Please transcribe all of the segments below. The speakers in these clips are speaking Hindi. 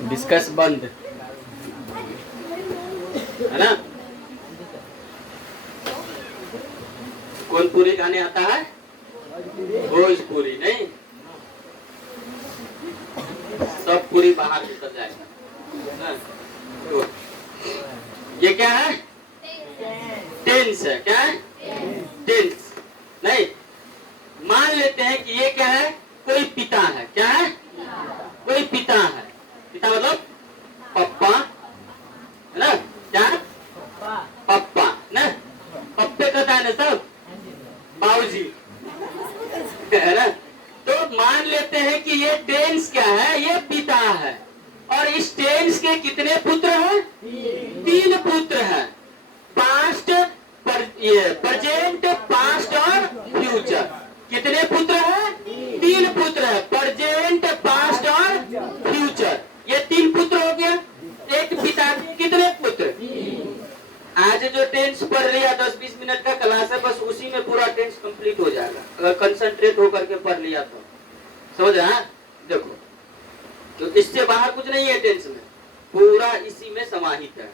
डिस्कस बंद है ना। कौन पूरी गाने आता है? भोजपुरी नहीं, सब पूरी बाहर निकल जाएगा। तो ये क्या है? टेंस है। क्या है? टेंस नहीं। मान लेते हैं कि ये क्या है? कोई पिता है। क्या है? कोई पिता है। पिता मतलब पप्पा है ना। क्या है? पप्पा ना। पप्पे कहता है ना सब, बाबूजी है ना। तो मान लेते हैं कि ये टेंस क्या है? ये पिता है। और इस टेंस के कितने पुत्र हैं? 3 पुत्र हैं। पास्ट, प्रेजेंट, पास्ट और फ्यूचर। कितने पुत्र हैं? 3 पुत्र है। प्रेजेंट, पास्ट और फ्यूचर, ये 3 पुत्र हो गया। एक पिता के कितने पुत्र? आज जो टेंस पढ़ लिया 10-20 मिनट का क्लास है, बस उसी में पूरा टेंस कंप्लीट हो जाएगा अगर कंसंट्रेट होकर के पढ़ लिया तो। समझ रहे? देखो, तो इससे बाहर कुछ नहीं है टेंस में, पूरा इसी में समाहित है।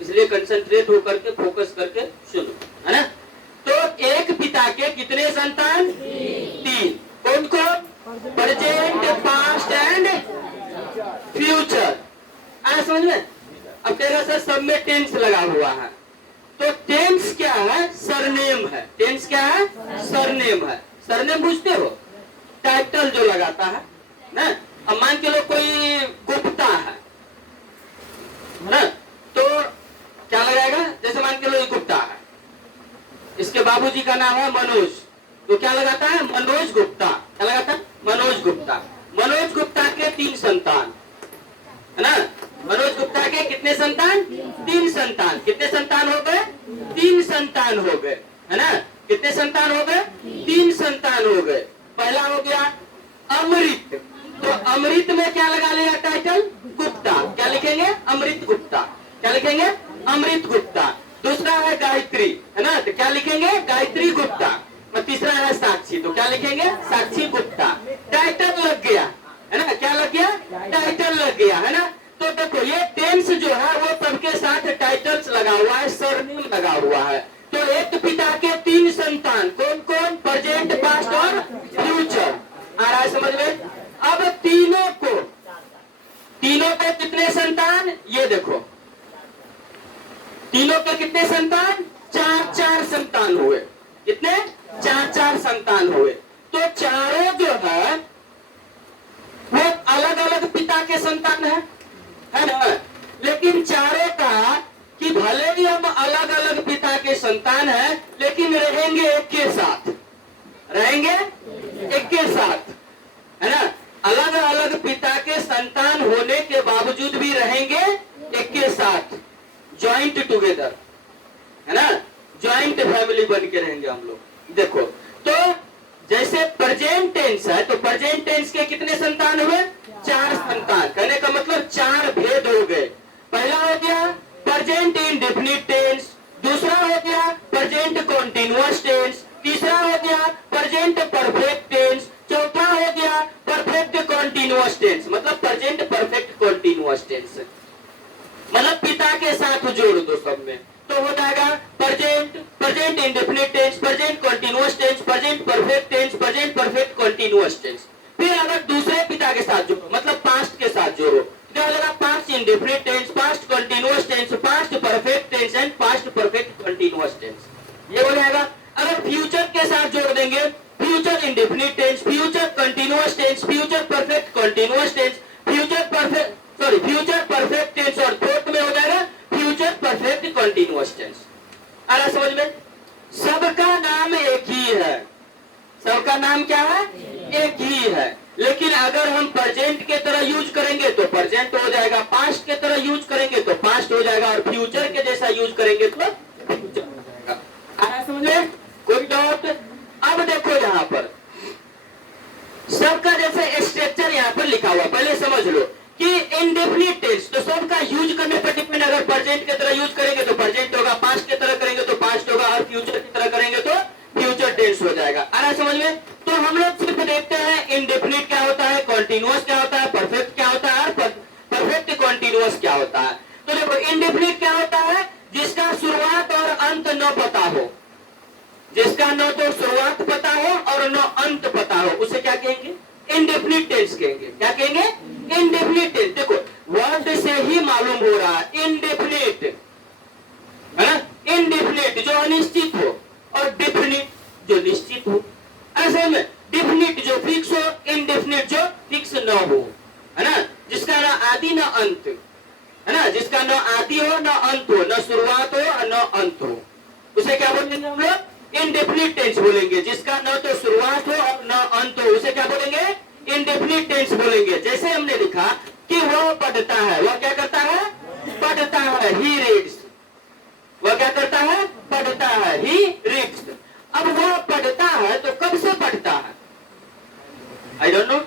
इसलिए कंसंट्रेट होकर के फोकस करके सुनो, है ना। तो एक पिता के कितने संतान? 3। कौन कौन? Present, past and future. आया समझ में? अब तेरा सर सब में टेंस लगा हुआ है। तो टेंस क्या है? सरनेम है। टेंस क्या है? सरनेम है। सरनेम पूछते हो? टाइटल जो लगाता है ना। अब मान के लो कोई गुप्ता है ना, तो क्या लगाएगा? जैसे मान के लो ये गुप्ता है, इसके बाबूजी का नाम है मनोज, तो क्या लगाता है? मनोज गुप्ता। क्या लगाता है? मनोज गुप्ता। मनोज गुप्ता के 3 संतान है ना। मनोज गुप्ता के कितने संतान? 3 संतान। कितने संतान हो गए? 3 संतान हो गए, है ना। कितने संतान हो गए? 3 संतान हो गए। पहला हो गया अमृत, तो अमृत में क्या लगा लिया टाइटल? गुप्ता। क्या लिखेंगे? अमृत गुप्ता। क्या लिखेंगे? अमृत गुप्ता। दूसरा है गायत्री, है ना, तो क्या लिखेंगे? गायत्री गुप्ता। और तीसरा है साक्षी, तो क्या लिखेंगे? साक्षी गुप्ता। टाइटल लग गया, है ना। क्या लग गया? टाइटल लग गया, है ना। तो देखो ये टेंस जो है वो सबके साथ टाइटल्स लगा हुआ है, सरनेम लगा हुआ है। तो एक पिता के 3 संतान, कौन कौन? प्रेजेंट, पास्ट और फ्यूचर। आ रहा है समझ में? अब तीनों के कितने संतान? ये देखो, तीनों के कितने संतान? 4-4 संतान हुए। कितने? 4-4 संतान हुए। तो चारों जो है वो अलग अलग पिता के संतान है ना। लेकिन चारों का कि भले ही हम अलग अलग पिता के संतान हैं, लेकिन रहेंगे एक के साथ। रहेंगे एक के साथ, है ना। अलग अलग पिता के संतान होने के बावजूद भी रहेंगे एक के साथ, ज्वाइंट टुगेदर, है ना। ज्वाइंट फैमिली बन के रहेंगे हम लोग। देखो, तो जैसे प्रेजेंट टेंस है, तो प्रेजेंट टेंस के कितने संतान हुए? 4 संतान। कहने का मतलब 4 भेद हो गए। पहला हो गया प्रेजेंट इंडेफिनिट टेंस, दूसरा हो गया प्रेजेंट कॉन्टिन्यूअस टेंस, तीसरा हो गया प्रेजेंट परफेक्ट टेंस, चौथा हो गया परफेक्ट कॉन्टिन्यूअस टेंस। मतलब प्रेजेंट परफेक्ट कॉन्टिन्यूअस टेंस, मतलब पिता के साथ जोड़ दो सब में, तो हो जाएगा present indefinite tense, present continuous tense, present perfect tense, present perfect continuous tense. फिर अगर दूसरे पिता के साथ जोड़ो, मतलब पास्ट के साथ जोड़ो, क्या हो जाएगा? Past indefinite tense, past continuous tense, past perfect tense and past perfect continuous tense. ये हो जाएगा। अगर फ्यूचर के साथ जोड़ देंगे, future indefinite tense, future continuous tense, future perfect continuous tense, future perfect tense, और फोर्थ में हो जाएगा फ्यूचर परफेक्ट कंटिन्यूअस टेंस। आ रहा समझ में? सबका नाम एक ही है। सबका नाम क्या है? एक ही है। लेकिन अगर हम प्रेजेंट के तरह यूज करेंगे तो प्रेजेंट हो जाएगा, पास्ट के तरह यूज करेंगे तो पास्ट हो जाएगा, और फ्यूचर के जैसा यूज करेंगे तो फ्यूचर हो जाएगा। आ रहा समझ में? कोई डाउट? अब देखो यहाँ पर सबका जैसे स्ट्रक्चर यहाँ पर लिखा हुआ, पहले समझ लो कि इंडेफिनिट टेंस, तो सबका यूज करने पर डिपेंड। अगर प्रेजेंट की तरह यूज करेंगे तो प्रेजेंट होगा, पास्ट की तरह करेंगे तो पास्ट होगा, और फ्यूचर की तरह करेंगे तो फ्यूचर टेंस हो जाएगा। आ रहा समझ में? तो हम लोग सिर्फ देखते हैं इंडेफिनिट क्या होता है, कॉन्टिन्यूअस क्या होता है, परफेक्ट क्या होता है, और परफेक्ट होता है। तो देखो इंडेफिनिट क्या होता है, जिसका शुरुआत और अंत न पता हो, जिसका न तो शुरुआत पता हो और न अंत पता हो, उसे क्या कहेंगे, इंडेफिनिट टेंस कहेंगे। क्या कहेंगे, इंडेफिनिट टेंस। देखो वर्ड से ही मालूम हो रहा है इंडेफिनिट है ना, इंडेफिनिट जो अनिश्चित हो और डेफिनिट जो निश्चित हो। ऐसे में डेफिनिट जो फिक्स हो, इंडेफिनिट जो फिक्स न हो, है ना, जिसका ना आदि न अंत, है ना, जिसका न आदि हो न अंत हो, न शुरुआत हो और न अंत हो, उसे क्या बोलेंगे हम लोग, इंडेफिनिट टेंस बोलेंगे। जिसका न तो शुरुआत हो और न अंत हो, उसे क्या बोलेंगे, इंडेफिनिट टेंस बोलेंगे। जैसे हमने लिखा कि वह पढ़ता है, वह क्या करता है, पढ़ता है, ही रीड्स, वह क्या करता है, पढ़ता है, ही रीड्स। अब वह पढ़ता है तो कब से पढ़ता है, आई डोंट नो,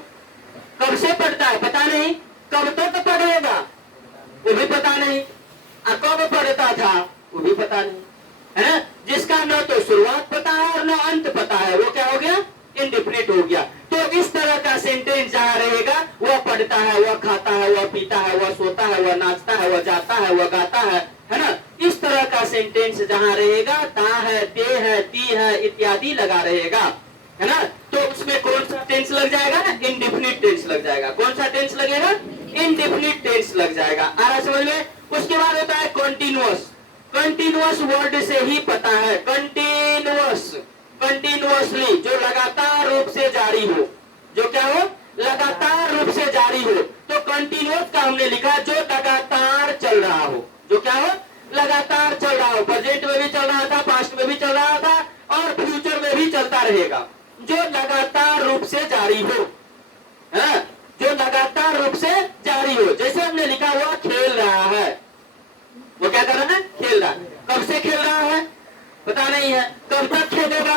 कब से पढ़ता है पता नहीं, कब तक तो पढ़ेगा वो भी पता नहीं, और कब पढ़ता था वो भी पता नहीं, है ना। जिसका न तो शुरुआत पता है और न अंत पता है, वो क्या हो गया, इंडेफिनिट हो गया। तो इस तरह का सेंटेंस जहां रहेगा, वह पढ़ता है, वह खाता है, वह पीता है, वह सोता है, वह नाचता है, वह जाता है, वह गाता है ना, इस तरह का सेंटेंस जहां रहेगा, ता है, ते है, ती है इत्यादि लगा रहेगा, है ना। तो उसमें कौन सा टेंस लग जाएगा, इंडेफिनिट टेंस लग जाएगा। कौन सा टेंस लगेगा, इंडेफिनिट टेंस लग जाएगा। आ रहा समझ में। उसके बाद होता है कंटिन्यूअस। कंटिन्यूअस वर्ड से ही पता है, कंटिन्यूअस, कंटिन्यूअसली जो लगातार रूप से जारी हो, जो क्या हो, लगातार रूप से जारी हो। तो कंटिन्यूअस का हमने लिखा जो लगातार चल रहा हो, जो क्या हो, लगातार चल रहा हो, प्रेजेंट में भी चल रहा था, पास्ट में भी चल रहा था और फ्यूचर में भी चलता रहेगा, जो लगातार रूप से जारी हो, है, जो लगातार रूप से जारी हो। जैसे हमने लिखा हुआ खेल रहा है, वो क्या कर रहा है, खेल रहा है। कब से खेल रहा है पता नहीं है, कब तक खेलेगा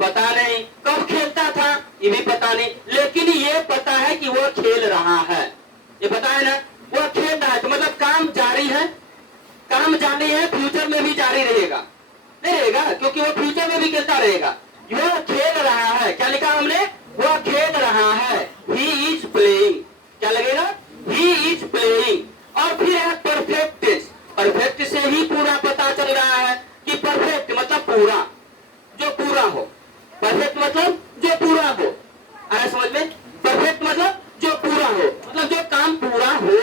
पता नहीं, कब खेलता था ये भी पता नहीं, लेकिन ये पता है कि वो खेल रहा है, ये पता है ना, वो खेल रहा है। तो मतलब काम जारी है, काम जारी है, फ्यूचर में भी जारी रहेगा, नहीं रहेगा, क्योंकि वो फ्यूचर में भी खेलता रहेगा। वो खेल रहा है, क्या लिखा हमने, वो खेल रहा है, ही इज प्लेइंग, क्या लगेगा, ही इज प्लेइंग। और फिर है परफेक्ट टेंस। परफेक्ट से ही पूरा पता चल रहा है कि परफेक्ट मतलब पूरा, जो पूरा हो, परफेक्ट मतलब जो पूरा हो, अरे समझ में, परफेक्ट मतलब जो पूरा हो, मतलब जो काम पूरा हो।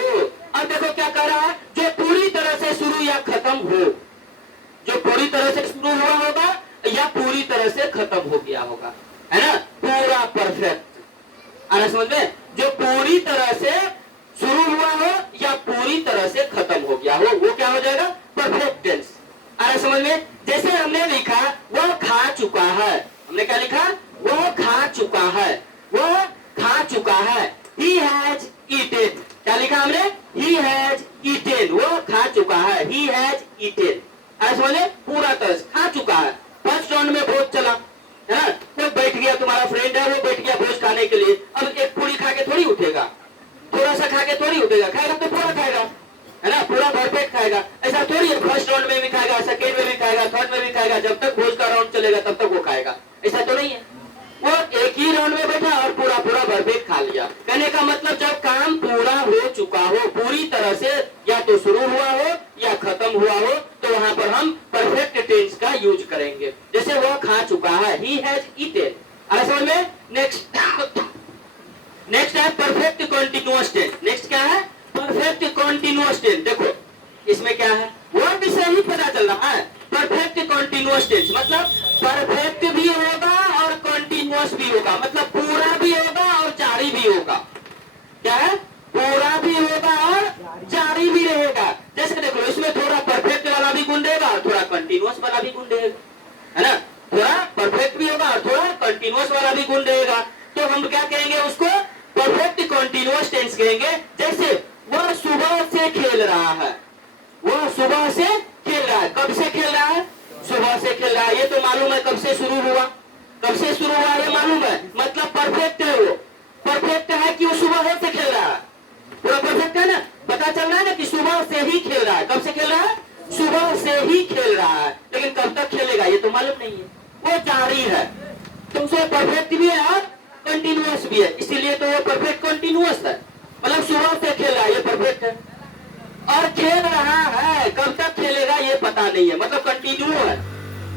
अब देखो क्या कह रहा है, जो पूरी तरह से शुरू या खत्म हो, जो पूरी तरह से शुरू हुआ होगा या पूरी तरह से खत्म हो गया होगा, है ना, पूरा परफेक्ट। अरे समझ में, जो पूरी तरह से शुरू हुआ हो या पूरी तरह से खत्म हो गया हो, वो क्या हो जाएगा, परफेक्ट टेंस। अरे समझ में। जैसे हमने लिखा वह खा चुका है, हमने क्या लिखा, वह खा चुका है, वह खा चुका है, he has eaten, क्या लिखा हमने, he has eaten, वह खा चुका है, he has eaten। अरे समझे, पूरा तरह से खा चुका है। फर्स्ट राउंड में भोज चला, है ना, कोई बैठ गया, तुम्हारा फ्रेंड है, वो बैठ गया भोज खाने के लिए। अब एक पूरी खा के थोड़ी उठेगा, थोड़ा सा खा के थोड़ी उठेगा, खाएगा तो पूरा खाएगा, है ना, पूरा भरपेट खाएगा। ऐसा थोड़ी है, फर्स्ट राउंड में भी खाएगा, सेकेंड में भी खाएगा, थर्ड में भी खाएगा, जब तक भोज का राउंड चलेगा तब तक वो खाएगा, ऐसा तो नहीं है। वो एक ही राउंड में बैठा और पूरा पूरा भरपेट खा लिया। कहने का मतलब जब काम पूरा हो चुका हो, पूरी तरह से या तो शुरू हुआ हो या खत्म हुआ हो, तो वहां पर हम परफेक्ट टेंस का यूज करेंगे। जैसे वह खा चुका है, he has eaten। अरे समझ में। नेक्स्ट है परफेक्ट कॉन्टिन्यूअस टेंस। नेक्स्ट क्या है, परफेक्ट कॉन्टिन्यूअस टेंस। देखो इसमें क्या है, वर्ड से ही पता चल रहा है, परफेक्ट कॉन्टिन्यूअस टेंस मतलब परफेक्ट भी होगा और कॉन्टिन्यूअस भी होगा, मतलब पूरा भी होगा और जारी भी होगा। क्या है, पूरा भी होगा और जारी भी रहेगा। जैसे देखो इसमें थोड़ा परफेक्ट वाला भी गुण रहेगा और थोड़ा कंटिन्यूअस वाला भी गुण रहेगा, है ना, थोड़ा परफेक्ट भी होगा और थोड़ा कंटिन्यूअस वाला भी गुण रहेगा। तो हम क्या कहेंगे उसको, परफेक्ट कंटिन्यूअस टेंस कहेंगे। जैसे वह सुबह से खेल रहा है, वह सुबह से खेल रहा है, कब से खेल रहा है, सुबह से खेल रहा है, ये तो मालूम है कब से शुरू हुआ, कब से शुरू हुआ ये मालूम है, मतलब परफेक्ट है, वो परफेक्ट है कि वो सुबह से खेल रहा है, पूरा परफेक्ट है ना, पता चल रहा है ना कि सुबह से ही खेल रहा है। कब से खेल रहा है, सुबह से ही खेल रहा है, लेकिन कब तक खेलेगा ये तो मालूम नहीं है, वो जारी है। तो उसमें परफेक्ट भी है और कंटिन्यूअस भी है, इसीलिए तो वो परफेक्ट कंटिन्यूअस है, मतलब सुबह से खेल रहा है, ये परफेक्ट है। और खेल रहा है, कब तक खेलेगा ये पता नहीं है, मतलब कंटिन्यू है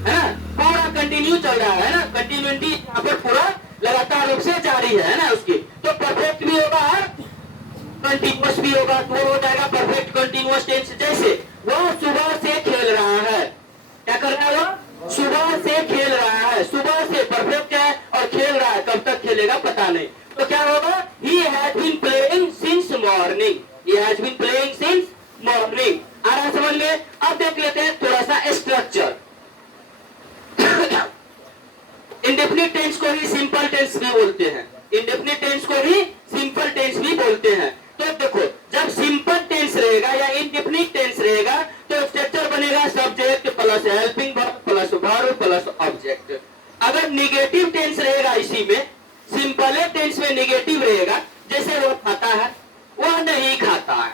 ना, पूरा कंटिन्यू चल रहा है ना, कंटिन्यूटी यहाँ पर पूरा लगातार रूप से जारी है ना उसकी। तो परफेक्ट भी होगा और कंटिन्यूअस भी होगा, तो वो हो जाएगा परफेक्ट कंटिन्यूअस टेंस। जैसे वो सुबह से खेल रहा है, क्या कर रहा है वो? सुबह से खेल रहा है, सुबह से परफेक्ट है और खेल रहा है, कब तक खेलेगा पता नहीं। तो क्या होगा? He has been playing since morning. He has been playing since morning. आ रहा समझ में? अब देख लेते हैं थोड़ा सा स्ट्रक्चर। इंडेफिनिट टेंस को ही सिंपल टेंस भी बोलते हैं, इंडेफिनिट टेंस को ही सिंपल टेंस भी बोलते हैं। तो देखो, जब सिंपल टेंस रहेगा या इंडेफिनिट टेंस रहेगा तो स्ट्रक्चर बनेगा subject plus helping verb plus verb plus object. अगर निगेटिव टेंस रहेगा, इसी में सिंपल टेंस में निगेटिव रहेगा, जैसे वो खाता है, वह नहीं खाता है,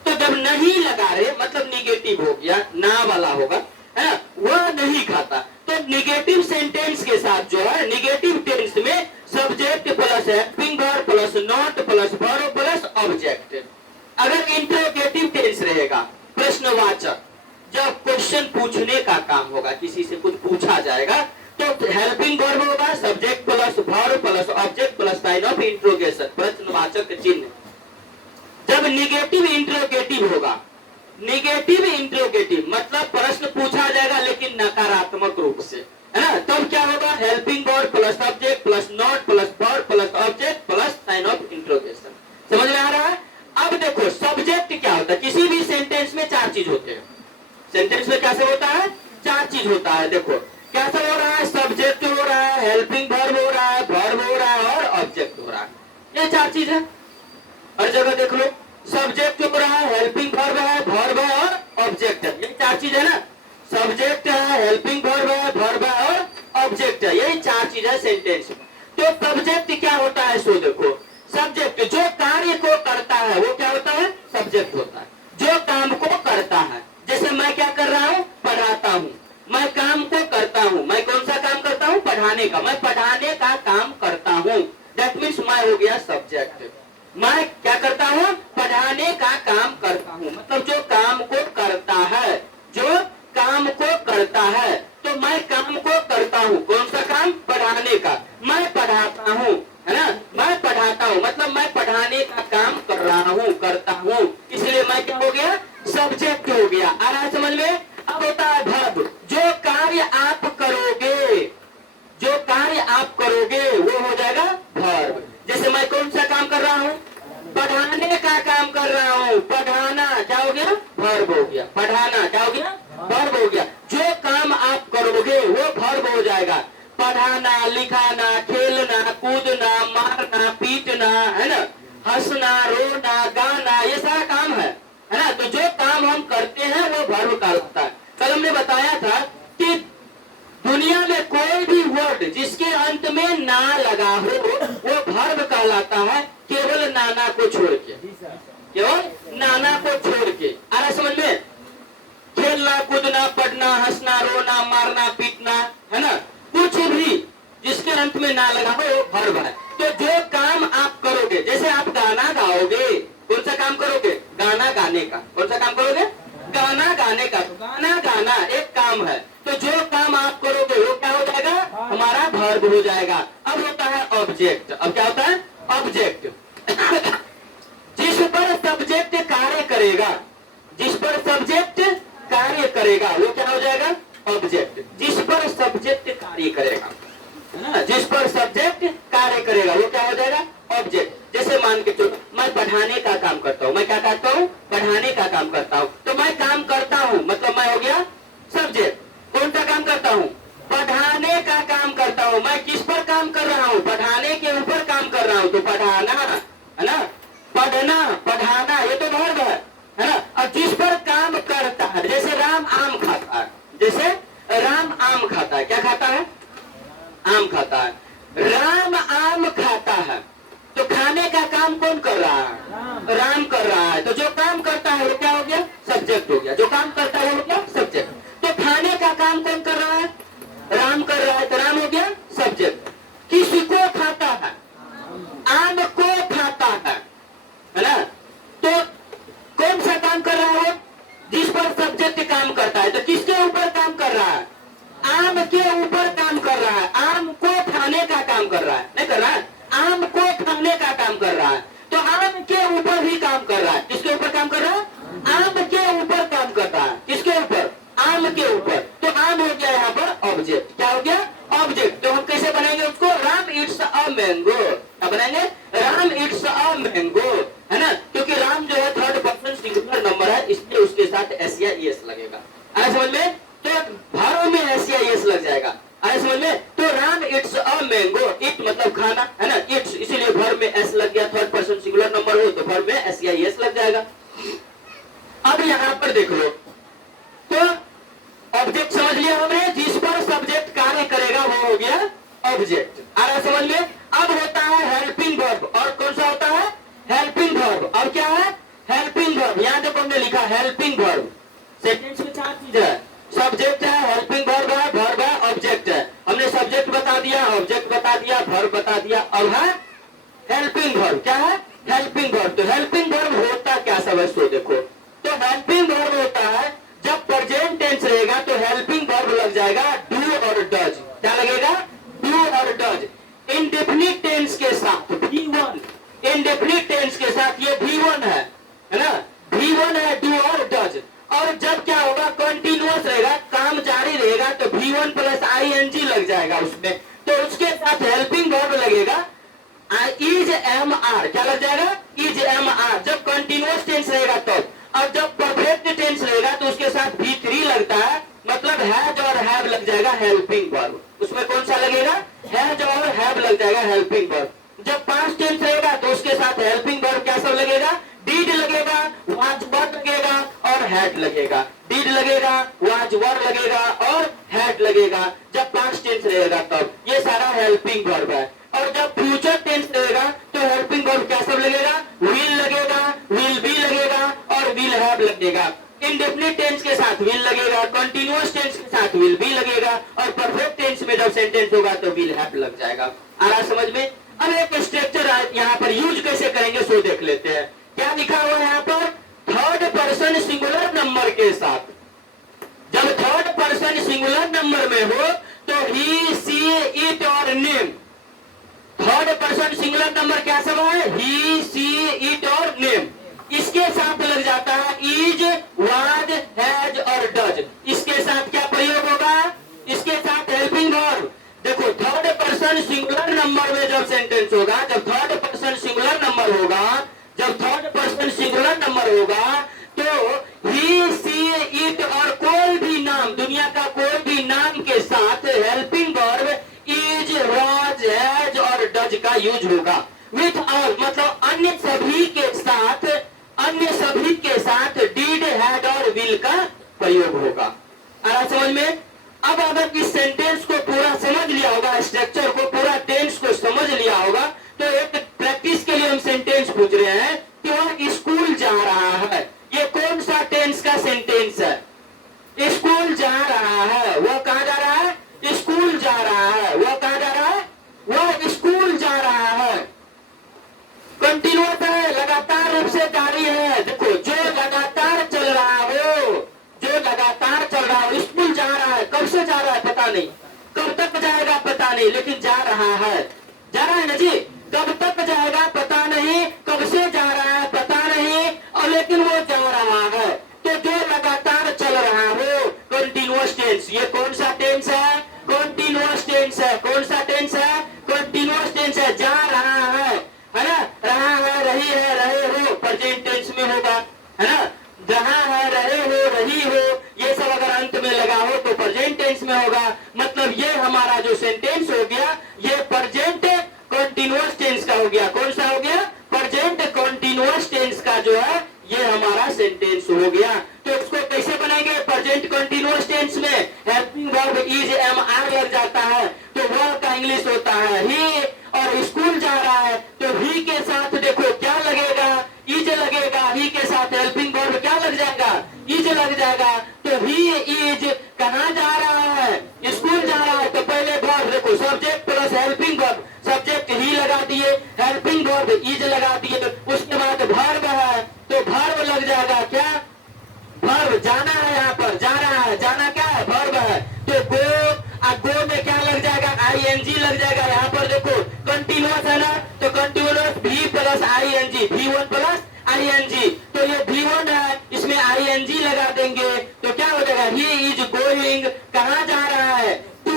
तो जब नहीं लगा रहे मतलब निगेटिव हो गया, ना वाला होगा, है ना, वह नहीं खाता। तो निगेटिव सेंटेंस के साथ जो है, निगेटिव टेंस में subject plus helping verb plus not plus verb plus object. अगर इंटरोगेटिव टेंस रहेगा, प्रश्नवाचक, जब क्वेश्चन पूछने का काम होगा, किसी से कुछ पूछा जाएगा, तो हेल्पिंग वर्ब होगा subject plus verb plus object plus sign of interrogation, प्रश्नवाचक चिन्ह। जब निगेटिव इंट्रोगेटिव होगा, निगेटिव इंट्रोगेटिव मतलब प्रश्न पूछा जाएगा लेकिन नकारात्मक रूप से, है ना, तब क्या होगा? Helping verb plus subject plus not plus verb plus object plus sign of interrogation. समझ में आ रहा है? अब देखो सब्जेक्ट क्या होता है, किसी भी सेंटेंस में चार चीज होते हैं। सेंटेंस में कैसे होता है? चार चीज होता है। देखो कैसा हो रहा है? सब्जेक्ट हो रहा है, हेल्पिंग वर्ब हो रहा है, वर्ब हो रहा है और ऑब्जेक्ट हो रहा है। ये चार चीज है, हर जगह देख लो, सब्जेक्ट हो रहा है, हेल्पिंग वर्ब है, वर्ब है और ऑब्जेक्ट है। ये चार चीज है ना, सब्जेक्ट है, हेल्पिंग वर्ब है, वर्ब है और ऑब्जेक्ट है, यही चार चीज है सेंटेंस में। तो सब्जेक्ट क्या होता है? सो देखो, सब्जेक्ट जो कार्य को करता है वो क्या होता है? सब्जेक्ट होता है, जो काम को करता है। जैसे मैं क्या कर रहा हूँ? पढ़ाता हूँ, मैं काम को करता हूँ। मैं कौन सा काम करता हूँ? पढ़ाने का, मैं पढ़ाने का काम करता हूँ। दैट मीन्स मैं हो गया सब्जेक्ट। मैं क्या करता हूँ? पढ़ाने का काम करता हूँ, मतलब जो काम को करता है, जो काम को करता है। तो मैं काम को करता हूँ, कौन सा काम? पढ़ाने का। मैं पढ़ाता हूँ, है ना, मैं पढ़ाता हूँ मतलब मैं पढ़ाने का काम कर रहा हूँ, करता हूँ, इसलिए मैं क्या हो गया? सब्जेक्ट हो गया। आ रहा है समझ में? अब होता है वर्ब, जो कार्य आप करोगे, जो कार्य आप करोगे वो हो जाएगा वर्ब। जैसे मैं कौन सा काम कर रहा हूँ? पढ़ाने का काम कर रहा हूँ, पढ़ाना क्या हो गया? वर्ब हो गया। पढ़ाना क्या हो गया? वर्ब हो गया। जो काम आप करोगे वो वर्ब हो जाएगा। पढ़ाना, लिखाना, खेलना, कूदना, मारना, पीटना, है ना, हंसना, रोना, गाना, ये सारा काम है ना। तो जो काम हम करते हैं वो वर्ब कहलाता है। कल हमने बताया था कि दुनिया में कोई भी वर्ड जिसके अंत में ना लगा हो वो वर्ब कहलाता है, केवल नाना को छोड़ के, केवल नाना को छोड़ के। आ रहा समझ में? खेलना, कूदना, पढ़ना, हंसना, रोना, मारना, पीटना, है ना, कुछ भी जिसके अंत में ना लगा हो वो वर्ब है। तो जो काम आप करोगे, जैसे आप गाना गाओगे, कौन सा काम करोगे? गाना गाने का। कौन सा काम करोगे? गाना गाने का। तो गाना गाना एक काम है, तो जो काम आप करोगे वो क्या हो जाएगा? हमारा वर्ब हो जाएगा। अब होता है ऑब्जेक्ट। अब क्या होता है? ऑब्जेक्ट। जिस पर सब्जेक्ट कार्य करेगा, जिस पर सब्जेक्ट कार्य करेगा वो क्या हो जाएगा? ऑब्जेक्ट। जिस पर सब्जेक्ट कार्य करेगा, है ना, जिस पर सब्जेक्ट कार्य करेगा वो क्या हो जाएगा? ऑब्जेक्ट। जैसे मान के चलो, मैं पढ़ाने का काम करता हूँ, मैं क्या करता हूँ? पढ़ाने का काम करता हूँ। तो मैं काम करता हूँ मतलब मैं हो गया सब्जेक्ट। कौन सा काम करता हूँ? पढ़ाने का काम करता हूँ। मैं किस पर काम कर रहा हूँ? पढ़ाने के ऊपर काम कर रहा हूँ। तो पढ़ाना, है ना, पढ़ना, पढ़ाना, ये तो वर्ब है ना। और जिस पर काम करता है, जैसे राम आम खाता है, जैसे राम आम खाता है, क्या खाता है? आम खाता है। राम आम खाता है, तो खाने का काम कौन कर रहा है? राम कर रहा है। तो जो काम करता है वो क्या हो गया? सब्जेक्ट हो गया। जो काम करता है वो हो गया सब्जेक्ट। तो खाने का काम कौन कर रहा है? राम कर रहा है, तो राम हो गया सब्जेक्ट। किसको खाता है? आम को खाता है ना। तो कौन सा काम समझ में? तो भारों में एस लग जाएगा, आया समझ में? तो Ram it's a mango, it मतलब खाना है ना, इट्स, इसीलिए वर्ब में एस लग गया, थर्ड पर्सन सिंगुलर नंबर हो तो वर्ब में एस लग जाएगा। अब यहाँ पर देख लो, तो ऑब्जेक्ट समझ लिया हमने, जिस पर सब्जेक्ट कार्य करेगा वो हो गया ऑब्जेक्ट, आ रहा समझ में? अब होता है हेल्पिंग वर्ब, और कौन सा होता है? Helping verb. अब क्या है? Helping verb. यहां देखो हमने लिखा हेल्पिंग वर्ब, सेंटेंस में 4 चीज है, सब्जेक्ट है, हेल्पिंग वर्ब है, वर्ब है, ऑब्जेक्ट है। हमने सब्जेक्ट बता दिया, ऑब्जेक्ट बता दिया, वर्ब बता दिया, अब है हेल्पिंग वर्ब। क्या है? Helping verb. तो हेल्पिंग वर्ब होता क्या सब है तो देखो, तो हेल्पिंग वर्ब होता है जब प्रेजेंट टेंस रहेगा तो हेल्पिंग वर्ब लग जाएगा डू और डज। क्या लगेगा? डू और डज। इंडेफिनिट टेंस के साथ V1, इंडेफिनिट टेंस के साथ ये V1 है ना, V1 है डू और डज। और जब क्या होगा? कंटिन्यूअस रहेगा, काम जारी रहेगा, तो V1 प्लस ING लग जाएगा उसमें, तो उसके साथ हेल्पिंग वर्ब लगेगा इज एम आर। क्या लग जाएगा? इज एम आर, जब कंटिन्यूअस टेंस रहेगा तो। और जब परफेक्ट टेंस रहेगा तो उसके साथ V3 लगता है, मतलब हैज और हैव लग जाएगा हेल्पिंग वर्ब। उसमें कौन सा लगेगा? हैज और हैव लग जाएगा हेल्पिंग वर्ब। जब पास्ट टेंस रहेगा तो उसके साथ हेल्पिंग वर्ब क्या सब लगेगा? डिड लगेगा, वाज वर लगेगा और हैड लगेगा। डिड लगेगा, वाज वर लगेगा और हैड लगेगा जब पास्ट टेंस रहेगा तब। ये सारा हेल्पिंग वर्ब है। और जब फ्यूचर टेंस रहेगा तो हेल्पिंग वर्ब क्या सब लगेगा? विल लगेगा, विल बी लगेगा और विल हैव लगेगा। इंडेफिनिट टेंस के साथ विल लगेगा, कंटीन्यूअस टेंस के साथ विल बी लगेगा, और परफेक्ट टेंस में जब सेंटेंस होगा तो विल हैव लग जाएगा। आ रहा समझ में? अब एक स्ट्रक्चर यहाँ पर यूज कैसे करेंगे सो देख लेते हैं। क्या लिखा हुआ है यहाँ पर? थर्ड पर्सन सिंगुलर नंबर के साथ। जब थर्ड पर्सन सिंगुलर नंबर में हो तो ही, सी, इट और name. Third person singular number क्या सब है? ही, सी, इट और नेम। इसके साथ लग जाता है इज, वाज, हैज और डज। इसके साथ क्या प्रयोग होगा? इसके साथ हेल्पिंग वर्ब। देखो थर्ड पर्सन सिंगुलर नंबर में जब सेंटेंस होगा, जब थर्ड पर्सन सिंगुलर नंबर होगा, जब थर्ड पर्सन सिंगुलर नंबर होगा तो ही, सी, इट और कोई भी नाम, दुनिया का कोई भी नाम के साथ helping verb is, was, has और डज का यूज होगा। विथ ऑल मतलब अन्य सभी के साथ, अन्य सभी के साथ डिड, हैड और विल का प्रयोग होगा। आ रहा समझ में? अब अगर इस सेंटेंस को पूरा समझ लिया होगा, स्ट्रक्चर को पूरा टेंस को समझ लिया होगा, तो एक प्रैक्टिस के लिए हम सेंटेंस पूछ रहे हैं कि वह स्कूल जा रहा है। ये कौन सा टेंस का सेंटेंस है? स्कूल जा रहा है। वह कहाँ जा रहा है? स्कूल जा रहा है। वह कहाँ जा रहा है? वह स्कूल जा रहा है। कंटिन्यूअस है, लगातार रूप से जारी है। देखो जो लगातार चल रहा हो, जो लगातार चल रहा हो, स्कूल जा रहा है। कब से जा रहा है पता नहीं, कब तक जाएगा पता नहीं, लेकिन जा रहा है। जा रहा है ना जी? कब तक जाएगा पता नहीं, कब से जा रहा है पता नहीं, और लेकिन वो जा रहा है। तो जो लगातार चल रहा हो, कंटिन्यूअस टेंस। ये कौन सा टेंस है? कंटिन्यूअस टेंस है। कौन सा टेंस है? कंटिन्यूअस टेंस है। जा रहा है ना? रहा है, रही है, रहे हो प्रेजेंट टेंस में होगा, है ना? रहा है, रहे हो, रही हो, ये सब अगर अंत में लगा हो तो प्रेजेंट टेंस में होगा। मतलब ये हमारा जो सेंटेंस हो गया ये प्रेजेंट कंटीन्यूअस टेंस का हो गया। कौन सा हो गया? प्रेजेंट कंटीन्यूअस टेंस का जो है ये हमारा सेंटेंस हो गया। तो इसको कैसे बनाएंगे? प्रेजेंट कंटीन्यूअस टेंस में helping verb is, am, are लग जाता है, तो वर्ब का इंग्लिश होता है ही। और स्कूल जा रहा है तो ही के साथ देखो क्या लगेगा? इज लगेगा। ही के साथ हेल्पिंग वर्ब क्या लग जाएगा? इज लग जाएगा। तो ही इज कहाँ जा रहा है? स्कूल जा रहा है। तो पहले वर्ब देखो, subject plus helping verb, subject ही लगा दिए, हेल्पिंग वर्ब इज लगा दिए, उसके बाद वर्ब है तो वर्ब लग जाएगा क्या? वर्ब जाना है, यहाँ पर जा रहा है, जाना क्या है? वर्ब है। तो गो, गो में क्या लग जाएगा? ING लग जाएगा। यहाँ पर देखो कंटिन्यूअस है ना, तो continuous V plus ING, V1 plus ING, तो ये V1 है, इसमें ING लगा देंगे तो क्या हो जाएगा? ही इज गोइंग, कहाँ जा रहा है? टू,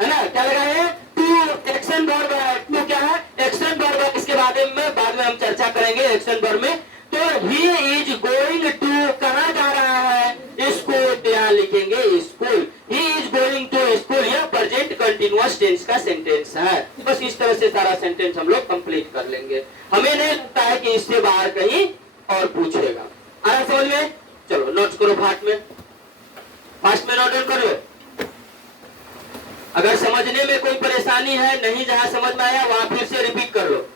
है ना? क्या लगा है? टू एक्शन वर्ब है। टू क्या है? एक्शन वर्ब है। इसके बारे में बाद में हम चर्चा करेंगे एक्शन वर्ब में। तो ही इज गोइंग टू, कहाँ जा रहा है? इसको यहाँ लिखेंगे। कहीं और पूछेगा। आया समझ में? चलो नोट्स करो फास्ट में, फास्ट में नोट डाउन करो। अगर समझने में कोई परेशानी है, नहीं जहां समझ में आया वहां फिर से रिपीट कर लो।